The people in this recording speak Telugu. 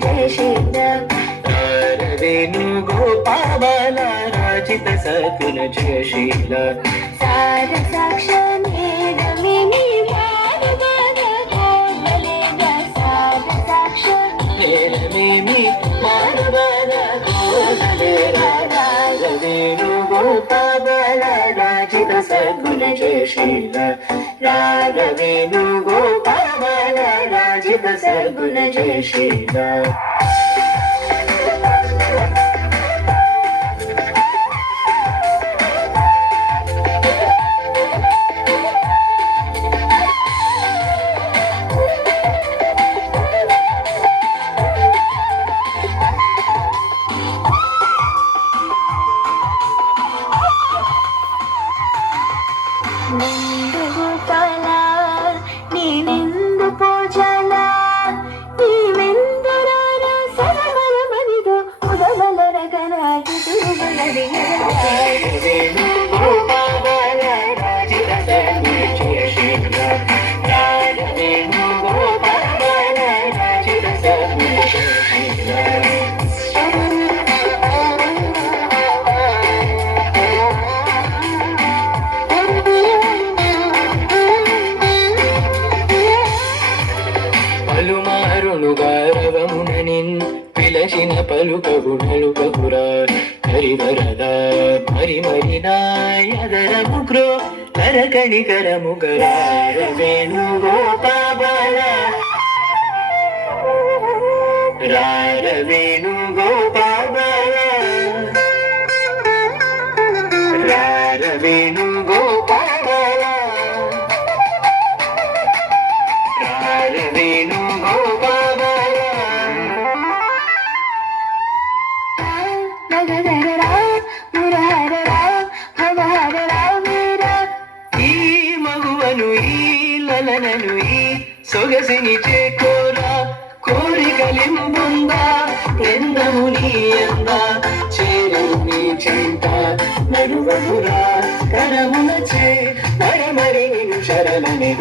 జయశీల వేణు గోపాల రాజిత సకుల జయశీల సార సాక్ష నేరమిని మానవన కోమలేన సార సాక్ష నేరమిని మానవన కోమలేన వేణు గోపాల రాజిత సకుల జయశీల రాగవేణు గోపాల రాజిత సకుల జయశీల నందగోపాల నీనెందు పూజాల నీವೆಂದರಾರ ಸರಮರ ಮನಿದು ಉದಮಲರ ಗನಾಗಿ ದುರುಬಲದಿ ವೇಣು ಗೋಪಾಲ ರಾಜಿತ ಸಕುಲ ಜಯಶೀಲ ವೇಣು ಗೋಪಾಲ ರಾಜಿತ ಸಕುಲ ಜಯಶೀಲ పలుమారుణుగారవముననిన్ పిలసిన పలుకగుణలుకగురా హరివరద మరి మరినాయదర ముగ్రో కరకణికర ముగరార వేణు గోపాల రార వేణు గోపాల రార వేణు గోపాల రార వేణు ఈ మగువను ఈ లలనను ఈ సొగసిని చేకోరా కోరికలింబుందా ఎందము నీ అంద చేరను నీ చెంత నడువగురా కరమున చే మరమరి శరణని